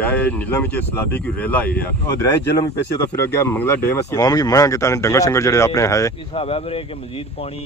दरिया नीलम में सलाबी की रेला आई रहा और दरिया जिलम में पैसे तो फिर गया मंगला डैम अवाम की मना के डंगर शंगर जड़े अपने है हिसाब है कि मजीद पानी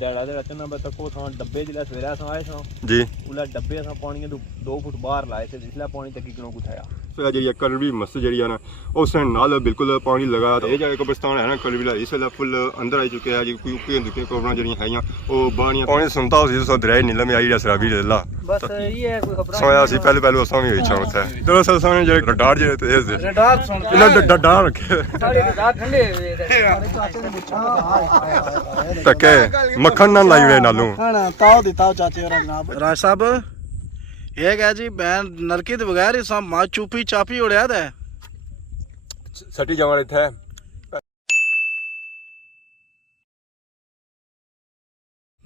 दैड़ा दे रचना बत को सा डब्बे जिला सवेरा सा आए सा जी उला डब्बे सा पानी तो 2 फुट बाहर लाए थे इसलिए पानी तक किनो कुथाया तो जी कलरवी मस्जिद जी है ना उस नाल बिल्कुल पानी लगा तो ये जगह कब्रिस्तान है ना कलरवी इस वेले फुल अंदर आई चुके हैं जी कोई उपके दुके कबरां जड़ियां है वो बानियां पानी सुनता हो सो दरिया नीलम में आई रहा शराबी रेला बस ये है कोई खबर सोया सी पहले असां भी होई छां थे चलो सर सामने जे रडार जे तेज दे रडार सुन इना डडार रखे सारे रडार ठंडे तके मक्खन ना लाई वे नालू हां ताव दी ताव चाचे और जनाब राज साहब ये क्या जी बैन नरकी तो बगैर ही सब मां चुपी चापी उड़या दे सटी जावा थे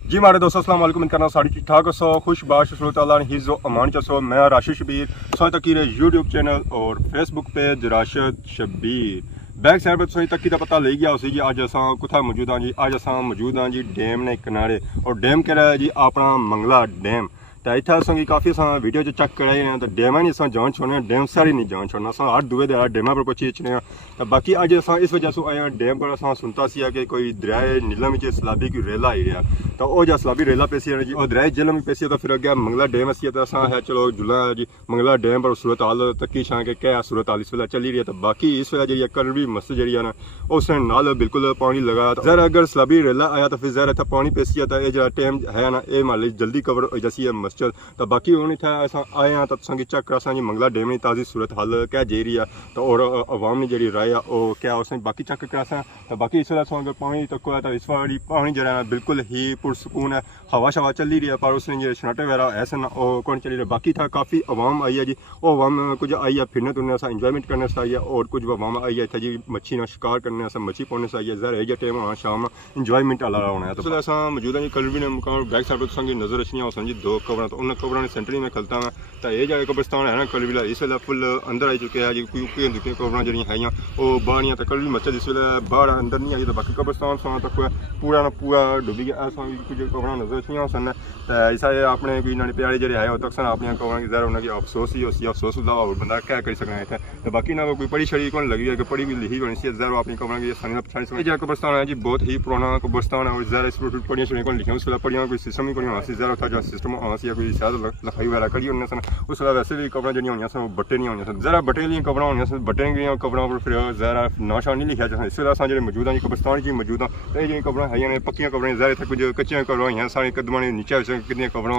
जी हमारे दोस्तों अस्सलाम वालेकुम करना साड़ी ठीक ठाक सो खुश बाश ताला हिज़्ज़ो अमान चसो मैं राशिद शबीर सो तक यूट्यूब चैनल और Facebook page Rashid Shabir back side पर तक की पता लग गया उसी जी अज अस कुत्थे मौजूद हाँ जी अज अस मौजूद हाँ जी डैम ने किनारे और डैम केड़ा है जी अपना मंगला डैम तो इतना असें काफ़ी वीडियो चेक कराई तो डैम नहीं अस जान छोड़ने डैम सारी नहीं जान छोड़ना अस हर दुए दिन डैम पर पहुंची अचने तो बाकी अज अस इस वजह से आए डैम पर अस सुनता सी कि कोई दरिया नीलम में सलाबी की रेला आई रहा तो वह जो सलाबी रेला पैसी है जी और दरिया जिलम में पैसी तो फिर अगर मंगला डैम असी तो अस है चलो जुला जी मंगला डैम पर सूरत हाल तकी छा के क्या सूरत हाल इस वेले चली रही है तो बाकी इस वेले जी कलरवी मस्जिद जी है ना उस नाल बिल्कुल पानी लगा तो जरा अगर सलाबी रेला आया तो फिर जरा इतना पानी पैसी तो यह जो टाइम है ना ये मान ली जल्दी कवर हो जासी है मस्जिद तो बाकी हूँ इतना अस आए हैं तो तुम चेक करा जी मंगला डैम की ताज़ी सूरत हाल क्या जे रही है तो और अवाम की जी राय है वो क्या उस बाकी चेक करा तो बाकी इस वेले अगर पानी तको है तो इस बार पानी जो है बिल्कुल ही पुरसकून है हवा शवा चली रही है पर उसने जो छनाटे वगैरह ऐसे ना कौन चली रहा बाकी था काफ़ी अवाम आई है जी वो अवाम कुछ आई है फिरने तुरने से इंजॉयमेंट करने से आई है और कुछ अवाम आई है इतना जी मच्छी ना शिकार करने से मच्छी पौने से आई है जरा ये टाइम होना शाम इंजॉयमेंट वाला होना है तो अस मौजूद है जी कलरवी ने मुकाम बैक साइड पर तुम नजर रखनी हो जी 2 कबर तो उन कबर सेंटर में खलता है तो ये जगह कब्रिस्तान है ना कलरवी इस वेले फुल अंदर आई चुके हैं जी कोई उपके दुके कबर जी है वो बानियां तो कलरवी मस्जिद इस वेले बाहर अंदर नहीं आई तो बाकी कब्रिस्तान तक पूरा ना पूरा डुबी गया कुछ कबर नजर रखनी सन तो ऐसा अपने कोई इन्होंने प्यारे जड़े है तक अपनी कबर जरा उन्होंने अफसोस ही उसी अफसोस और बंदा क्या कर सकना है तो बाकी ना कोई पढ़ी छड़ी कौन लगी है कि पढ़ी भी लिखी होनी चाहिए जरा अपनी कबर की पछाड़ी सकते जगह कब्रिस्तान है जी बहुत ही पुराना कब्रिस्तान है और जरा इस पर पढ़िया छड़ियाँ कौन लिखी उस वेले पढ़िया कोई सिस्टम ही कोई होना जरा था जो सिस्टम आना सी कोई शायद लिखाई वगैरह करी होने सन उस वेले वैसे भी कबर जी होनी सन बट्टे नहीं होनी सन जरा बट्टे लिए कबर होनी सन बट्टे गई कबर पर फिर जरा नाशा नहीं लिखा जाता इस वेले अस जो मौजूद हाँ जी कब्रिस्तान जी मौजूद हाँ ये कबर है पक्कियां कबर जरा इतने कुछ कच्चियां कबर हुई सारी कदम नीचे कितनी कबर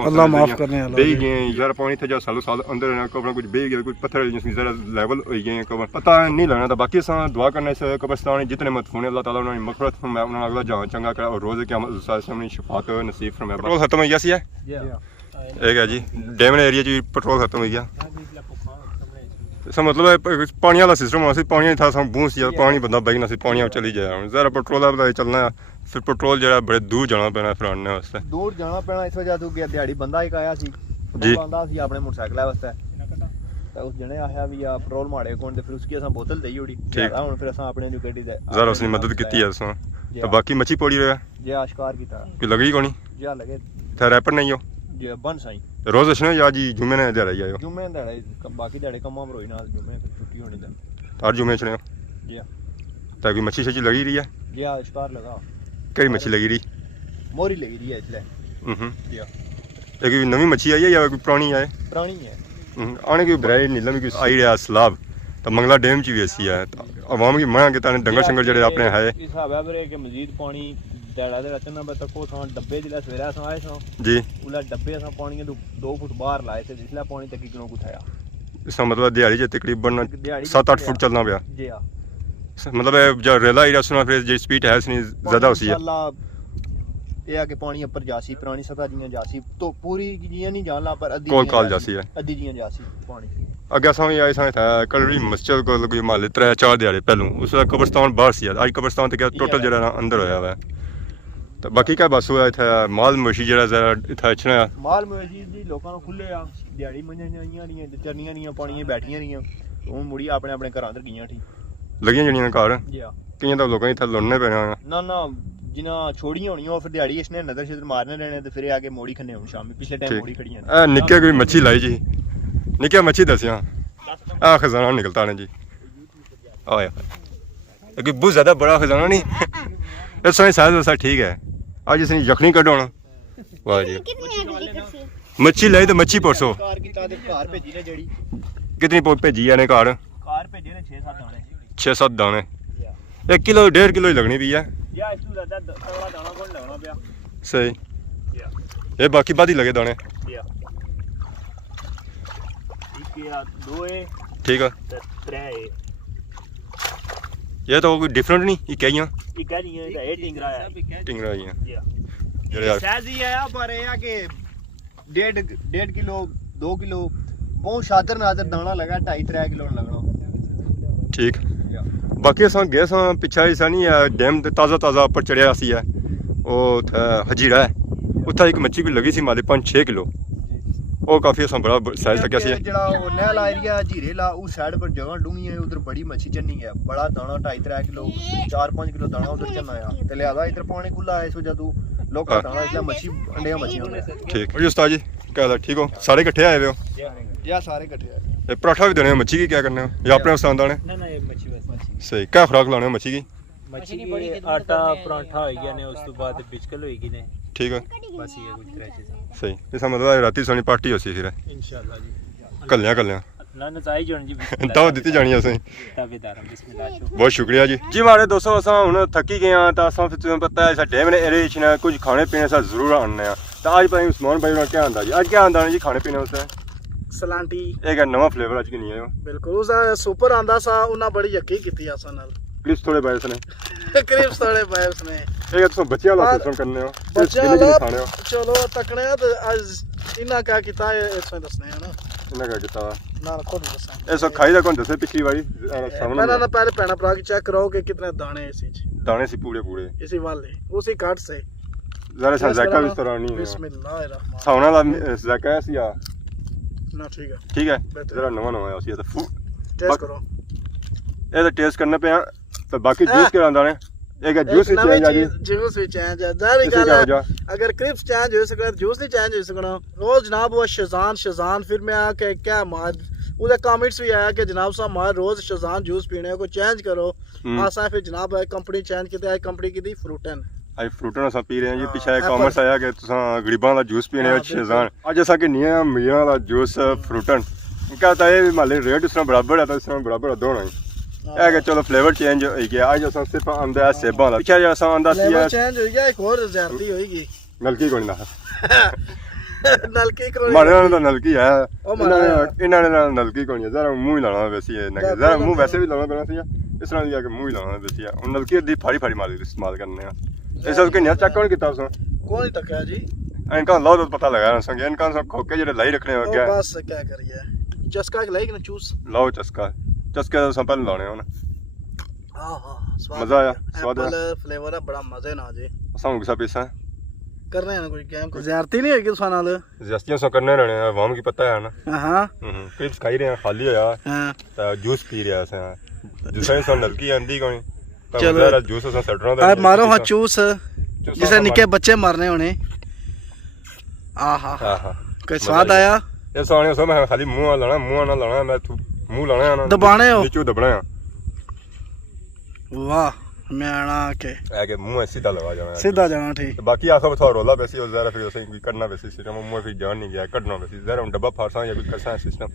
बह गई जरा पानी थे सालों साल अंदर कबर कुछ बह गया कुछ पत्थर जरा लेवल हो गए कबर पता नहीं लगना तो बाकी अस दुआ करने इस कब्रिस्तान जितने महत्वपूर्ण अल्लाह ताला उन्होंने मगफरत फरमाए उन्होंने अगला जान चंगा करा और रोज़ क्या शफात नसीब फरमाए पेट्रोल खत्म हो गया सी है जी डैम एरिया जी पेट्रोल खत्म हो गया मतलब पानी वाला सिस्टम होना पानी था बूंद सी पानी बंदा बहना सी पानी चली जाए जरा पेट्रोल वाला चलना फिर पेट्रोल जो बड़े दूर जाना पैना फिर आने वास्ते दूर जाना पैना इस वजह से दिहाड़ी बंदा एक आया सी जी बंदा सी अपने मोटरसाइकिल वास्ते तो उस जने आया भी आ पेट्रोल माड़े कोन ते फिर उसकी असा बोतल देई ओड़ी हुन फिर असा अपने नु गड्डी दे जरा उसने मदद कीती है असा तो बाकी मच्छी पड़ी रहा जे आश्कार कीता कि लगी कोनी जे लगे थे रैपर नहीं हो जे बन साई रोज असने या जी जुमे ने दिहाड़ा आयो जुमे दिहाड़ा बाकी दिहाड़े कम्मा पर होई ना जुमे फिर छुट्टी होनी दे हर जुमे छने जी ताकि मच्छी छची लगी रही है जी आश्कार लगा कई मच्छी लगी रही मोरी लगी रही है इसलिए जी एक नवी मच्छी आई है या कोई पुरानी है है आने की दरिया नीलम की आई रहा सलाब तो मंगला डैम ची भी ऐसी है अवाम की मना के डंगर शंगर जड़े अपने है हिसाब है कि मजीद पानी दैड़ा दे रचना बत को सा डब्बे जिला सवेरा सा आए सा जी उला डब्बे सा पानी 2 फुट बाहर लाए थे इसलिए पानी तक किनो कुथाया इसका मतलब दिहाड़ी जे तकरीबन 7-8 फुट चलना पाया जी हां मतलब जो रेला एरिया सुना फिर जो स्पीड है इसनी ज्यादा होसी है ये आके पानी ऊपर जासी पुरानी सतह जियां जासी तो पूरी जियां नहीं जानला पर अद्धी कोल काल जासी है अद्धी जियां जासी पानी अगे सामने आए सा था कलरवी मस्जिद को कोई मान 3-4 दिहाड़े पहलू उस कब्रिस्तान बाहर सी आज कब्रिस्तान तो क्या टोटल जरा अंदर होया हुआ तो बाकी क्या बस हुआ इतना माल मवेशी जरा जरा इतना अच्छा माल मवेशी दी लोकां खुले आ दिहाड़ी मंजां नहीं चरनियां नहीं पानी बैठियां नहीं हुन मुड़ी अपने अपने घर अंदर गईयां ठीक लगियां जणियां घर जी हां कियां तो लोकां इत्थे लुड़ने पैना ना जिन्ना छोड़ियां होनियां फिर दिहाड़ी इसने नजर शिदर मारने लेने ते फिर आके मोड़ी खन्ने हुन शामी पिछले टाइम मोड़ी खड़ियां निक्के कोई मच्छी लाई जी निक्के मच्छी दसिया आ खजाना निकलता है जी। आया क्योंकि बहुत ज़्यादा बड़ा खजाना नहीं इस समय साइज वैसा ठीक है। आज इसने यखनी कटवाना वाह जी। मच्छी लाई तो मच्छी परसों कितनी भेजी है घर 6-7 दाने 1 किलो 1.5 किलो ही लगनी भी है सही। ये बाकी बाद ही लगे दाने ठीक है। ये तो कोई डिफरेंट नहीं ये क्या टिंगरा ही है साइज ही है पर ये कि 1.5 किलो 2 किलो बहुत शादर नादर दाना लगा 2.5-3 किलो लगना ठीक। बाकी अस गए पिछा ऐसा नहीं डैम ताज़ा ताज़ा उपर चढ़िया सी है वो हजीरा है उत्थे एक मच्छी भी लगी सी माली 5-6 किलो वो काफ़ी अस बड़ा साइज तक जेड़ा नहला एरिया जीरे ला उस साइड पर जगह डूंगी है उधर बड़ी मच्छी चन्नी है बड़ा दाना 2.5-3 किलो 4-5 किलो दाना उधर चन्ना है ते लिहाजा इधर पानी खुला है इस वजह तू लोग दाना इसलिए मच्छी अंडे मच्छी ठीक। और उस्ताद जी क्या हाल है ठीक हो सारे इकट्ठे आए हुए हो या सारे इकट्ठे आए पराठा भी देने मच्छी की क्या करने हो या अपने उस्ताद दाने ना ये मच्छी बस सही क्या खुराक लाने हो मच्छी की आटा पराठा होएगा ने उस तो बाद बिचकल होएगी ने ठीक है बस ये कुछ क्रैशेस सही इसका मतलब राती सोनी पार्टी होसी फिर इंशाल्लाह जी कल्यां ना नचाई जोन जी दाव दी जानी असें ताबेदार बिस्मिल्लाह बहुत शुक्रिया जी जी हमारे दोस्तों असां हुन थकी गए हैं तो असां फिर तुम्हें पता है डैम ने एरिया च कुछ खाने पीने सा जरूर आने हैं तो आज भाई उस्मान भाई ने क्या आंदा जी आज क्या आंदा जी खाने पीने वास्ते सलांटी एक नवा फ्लेवर आज की नहीं है बिल्कुल उस सुपर आंदा सा उन्ना बड़ी यकी कीती असां नाल क्रिस्प थोड़े बायस ने क्रिस्प थोड़े बायस ने एक तुम बच्चे वाला सिस्टम करने हो बच्चे वाला वाला चलो तकने तो आज इन्ना क्या कीता है इसमें दसने है ना इन्ना क्या कीता ना खुद दसा ऐसा खाई दा कौन दसे पिछली बारी सामने ना पहले पैना परा के चेक करो कि कितने दाने इसी दाने सी पूरे पूरे इसी वाले उसी काट से जरा सा जायका भी इस तरह नहीं है बिस्मिल्लाह साउना ला जायका है या ना ठीक है जरा नवा नवा है उसी तो टेस्ट करो ये तो टेस्ट करने पे तो बाकी जूस के दाने एक जूस ही चेंज आ जी जूस भी चेंज है जारी गल अगर क्रिप्स चेंज हो सकता जूस नहीं चेंज हो सकना रोज जनाब वो शजान फिर मैं आके क्या मार उधर कमेंट्स भी आया कि जनाब साहब हमारे रोज शजान जूस पीने को चेंज करो आसा फिर जनाब कंपनी चेंज की है कंपनी की दी फ्रूटन आई फ्रूटन अस पी रहे हैं जी पिछले कॉमर्स आया कि तुसा गरीबां दा जूस पीने शजान आज असा के नहीं है मीरां दा जूस फ्रूटन क्या था ये माले रेट इस तरह बराबर है तो इस तरह बराबर दोनों ही है कि चलो फ्लेवर चेंज हो गया आज असा सिर्फ आंदा है सेबां दा पिछले असा आंदा सी फ्लेवर चेंज हो गया एक और ज्यादती होएगी नलकी कोई ना नलकी कोई मारे ना नलकी है इन्होंने ना नलकी कोई है जरा मुंह ही लाना वैसे है ना जरा मुंह वैसे भी लाना पैना सी इस तरह भी आके मुंह ही लाना वैसे है और नलकी दी फाड़ी फाड़ी मार इस्तेमाल करने हैं इस सब के नहीं चेक कौन किया उसने कौन ही तकया जी इनका लो तो पता लगा ना संगे इनका सब खोके जेडे लाई रखने हो गया बस क्या करिए चस्का के लाइक ना चूस लो चस्का चस्के तो संपल लाने हो ना हां मजा आया स्वाद एप्पल फ्लेवर है बड़ा मजे ना जी असां गुस्सा पैसा कर रहे हैं ना कोई गेम को ज्यादती नहीं है कि नाल जस्तियां सो करने रहने वाम की पता है ना हां क्रिप्स खाई रहे हैं खाली होया हां तो जूस पी रहे हैं जूस सो नलकी आंदी कोई तो जरा जूस असां सटना आ मारो हां चूस जिसे निके बच्चे मारने होने आहा कोई स्वाद आया ये सोने सो मैं खाली मुंह ना लाना मैं मुंह लाना ना दबाने हो नीचे दबना वाह मैं आना के मुंह सीधा लगा जाना सीधा जाना ठीक तो बाकी आखो थोड़ा रोला वैसे और जरा फिर उसे करना वैसे सिस्टम मुंह फिर जान नहीं गया कटना वैसे जरा डब्बा फाड़सा या कुछ करसा सिस्टम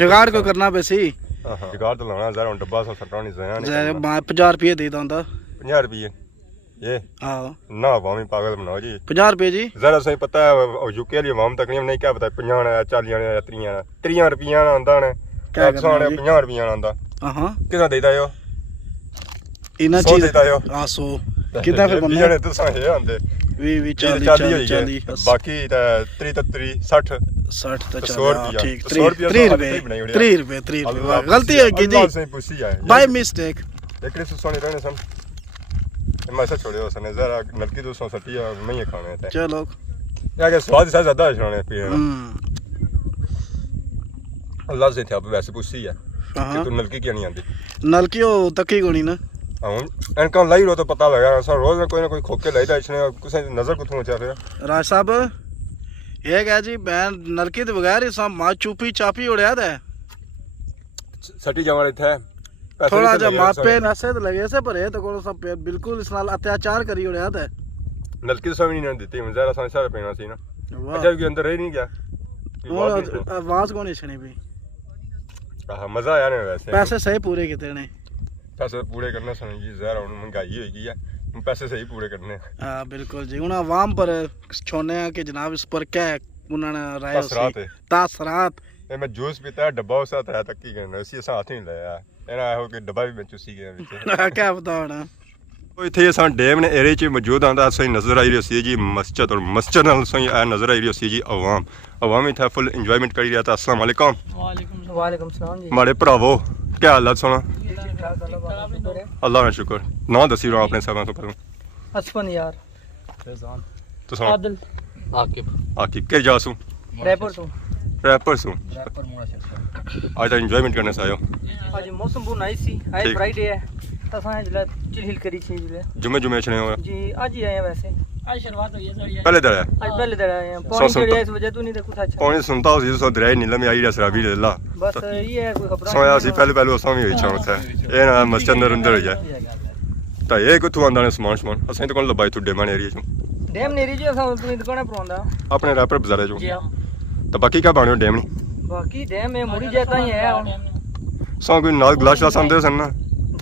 जुगाड़ को करना वैसी हां जुगाड़ तो लाना जरा डब्बा सा सटना नहीं जाना जरा 50 रुपए दे दंदा 50 रुपए ये हां ना वामी पागल बनाओ जी 50 रुपए जी जरा सही पता है यूके वाली वाम तकरीबन नहीं क्या पता 50 आया 40 आया 30 रुपया आंदा ने क्या करना 50 रुपया आंदा हां कितना देदा यो इना चीज देता यो 100 कितना फिर बनने ने तो सही आंदे 20 40 बाकी 33 60 तो 100 रुपया ठीक 3 रुपए गलती है कि जी बाय मिस्टेक लेकिन सुसाने रहने सन मैं ऐसा छोड़े सने जरा नलकी 260 मैं ये खाने थे चलो या के स्वाद से ज्यादा है खाने पीने अल्लाह से थे अब वैसे पूछी है कि तू नलकी क्यों नहीं आंदी नलकी हो तकी कोनी ना इनका लाई रो तो पता लगा सर रोज ना कोई खोके लाई था इसने कुछ नजर को थूचा फिर राज साहब ये क्या जी बैन नलकी तो बगैर ही सब मां चुपी चापी उड़या था सटी जावा इत्थे थोड़ा जा मापे पैसे तो लगे से भरे तो कोल सब बिल्कुल इस नाल अत्याचार करी होया था नलकी सभी नहीं देती मज़ा सा सारा पीना सी ना अच्छा के अंदर रह नहीं गया आवाज कौन छनी भी हां मजा आया ने वैसे पैसे सही पूरे किते ने पैसे पूरे करना सन जी ज़रा हुन महंगाई होगी है पैसे सही पूरे करने हां बिल्कुल जी हुन आवाम पर छोने कि जनाब इस पर क्या उन्होंने राय तासरात ए मैं जूस पीता डब्बा उस साथ आया तक की करना इसी साथ नहीं लाया एना हो के डब्बा भी मैं चूसी गया विच क्या बताना तो इत्थे असां डैम ने एरिया च मौजूद आंदा सही नजर आई रही सी जी मस्जिद और मस्जिद नाल सही नजर आई रही सी जी अवाम इत्थे फुल एंजॉयमेंट करी रहा था। अस्सलाम वालेकुम वालेकुम सलाम जी हमारे भरावो क्या हालत सुना अल्लाह का शुक्र ना दसी रहा अपने सबा तो करूं असफन यार तो सुना आदिल आकिब के जासू रैपर सू आज तो एंजॉयमेंट करने से आयो आज मौसम बहुत नाइस सी आज फ्राइडे है तसा जला चिल हिल करी छी जुमे जुमे छने हो जी आज ही आए हैं वैसे आज शुरुआत हुई है पहले दर आज पहले दर आए हैं पौनी चढ़ी इस वजह तो नहीं देखो था अच्छा पौनी सुनता हो जी सो दराई नीलम में आई रहा शराबी ले ला बस ये है कोई खबर सोया सी पहले उसमें ही इच्छा होता है ये ना मस्जिद अंदर अंदर हो जाए तो ये को तू आंदा ने समान असें तो कोन लबाई तू डेमन एरिया च डैम नेरी जी असां अपनी दुकान पर आंदा अपने रैपर बाजार च जी हां तो बाकी क्या बाणो डैम नहीं बाकी डैम में मुड़ी जाता ही है सो कोई नाल ग्लास ला संदे सन ना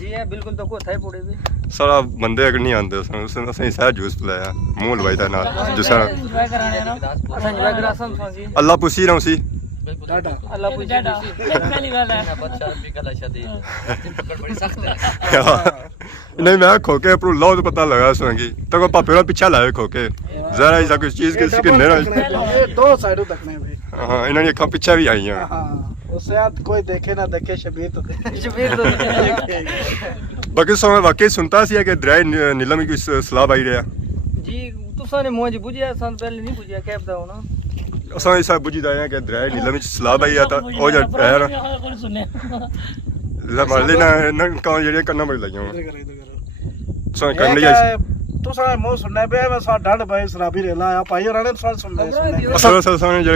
जी है बिल्कुल तो कोथा ही पड़े भी सारा बंदे अगर नहीं आंदे सन असें सह जूस पिलाया मुंह लवाईदा ना जिस एंजॉय कराने ना असां एंजॉय करा सन जी अल्लाह पुसी रहा सी टाटा अल्लाह पूछे पहली बार है पकड़ बड़ी सख्त है नहीं मैं खोके पर लो तो पता लगा सुनगी तो पापे ने पीछे लाए खोके जरा ऐसा कुछ चीज के किन्ने ना दो साइडों तक में भी हां इन्होंने अखा पीछे भी आई हैं हां उससे याद कोई देखे ना देखे शबीर तो बाकी सो मैं वाकई सुनता सी कि दराय नीलम की सलाह आई रहा जी तुसा ने मुझे बुझिया सन पहले नहीं बुझिया क्या बताओ ना असां ऐसा बुझी दाया कि दराय नीलम की सलाह आई था ओ जा पैर जमाले ना कौन जेड़े करना बड़ी लगियो सो कर लिया तुसा मो सुनने पे मैं सा डंड भाई शराबी रेला आ भाई राणे सुन सुनने असल जे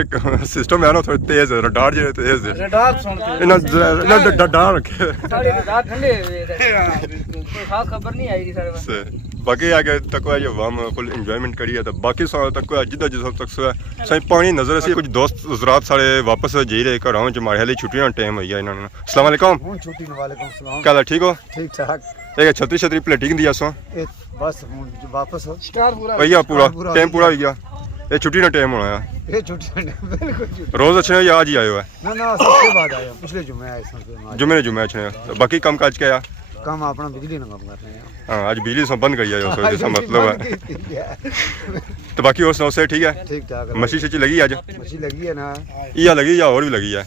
सिस्टम है ना थोड़ा तेज है रडार जे तेज है रडार सुन इना डडार रखे सारे रडार ठंडे कोई खास खबर नहीं आई सारे से बाकी आगे तक ये वाम फुल एंजॉयमेंट करी है तो बाकी साल तक जिदा जिस तक सही पानी नजर से कुछ दोस्त हजरात सारे वापस जी रहे घरों च मारे हाली छुट्टियां टाइम हुई है इन्होंने अस्सलाम वालेकुम छुट्टी वालेकुम सलाम क्या ठीक हो ठीक ठाक एक छतरी छतरी प्लेटिंग दी असो बस वापस शिकार पूरा भैया पूरा टाइम पूरा हो गया ये छुट्टी ना टाइम होना है ये छुट्टी बिल्कुल छुट्टी रोज अच्छे या आज ही आए हो है ना सबसे बाद आया पिछले जुमे आए सन जुमे अच्छे बाकी काम काज क्या काम अपना बिजली ना काम करते हैं हां आज बिजली से बंद करी है उसका जैसा मतलब है तो बाकी और सुनाओ से ठीक है ठीक ठाक मछली से लगी आज मछली लगी है ना या लगी या और भी लगी है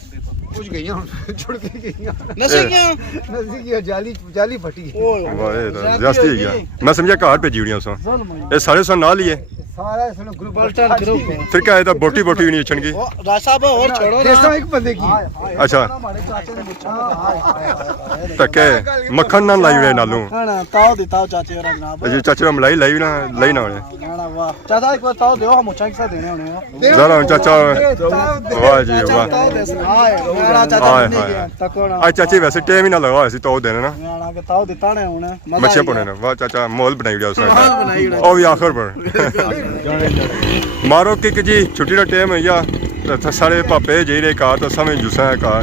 कुछ गई छुड़ के गई नसी की जाली जाली फटी वाह ये तो जास्ती गया मैं समझा घर पे जीवड़ियां सो ये सारे सो ना लिए सारा इसने ग्रुप पलटन ग्रुप फिर क्या है तो बोटी बोटी नहीं छन की राज साहब और छोड़ो ना एक बंदे की अच्छा तके मक्खन ना लाई हुए नालू ना ताओ दिताओ चाचे और जनाब जी चाचे में मलाई लाई ना होने ना वाह चाचा एक बार ताओ देओ हम मुछा के साथ देने होने जरा चाचा वाह जी वाह आज चाची वैसे टाइम ही ना लगा ऐसी तो देने ना के ताओ दिता ने होने मच्छे पने ना वाह चाचा मोल बनाई दिया उसने ओ भी आखिर पर मारो किक जी छुट्टी का टाइम है या सारे पापे जी रे कार तो समय जुसा है कार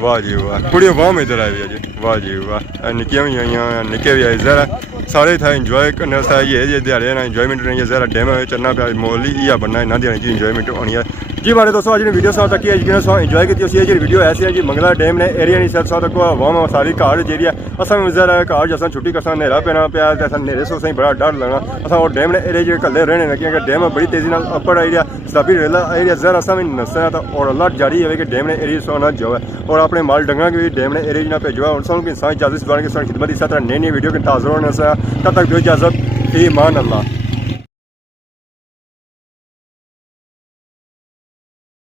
वाह जी वाह कुड़ियां वाह में इधर आई हुई है जी वाह जी वाह निक्कियां भी आई निक्के भी आए जरा सारे था एंजॉय करने से ये दिहाड़े ना एंजॉयमेंट नहीं है जरा डैम चलना पे मोल ही या बनना इन्ना दिहाड़े की एंजॉयमेंट होनी है जी हमारे दोस्तों आज वीडियो साथ तक जिन्हें सो एंजॉय की जी वीडियो ऐसी है जी मंगला डैम ने एरिया नहीं सर साथ तक वाम सारी घर जी असा जरा घर जैसा छुट्टी कसा नेरा पैना पाया जैसा नेरे सो सही बड़ा डर लगना असा और डैम ने एरिया जो कल्ले रहने लगे क्योंकि डैम बड़ी तेजी अपर एरिया सभी रेला एरिया जरा असा भी नसना तो और अलर्ट जारी है कि डैम ने एरिया सो ना जो है और अपने माल डंगा भी डैम ने एरिया ना भेजो है और सब इंसान इजाजत इस बार की खिदमत इस तरह नई नई वीडियो के ताज़ा होने से तब तक दो इजाज़त ईमान अल्लाह।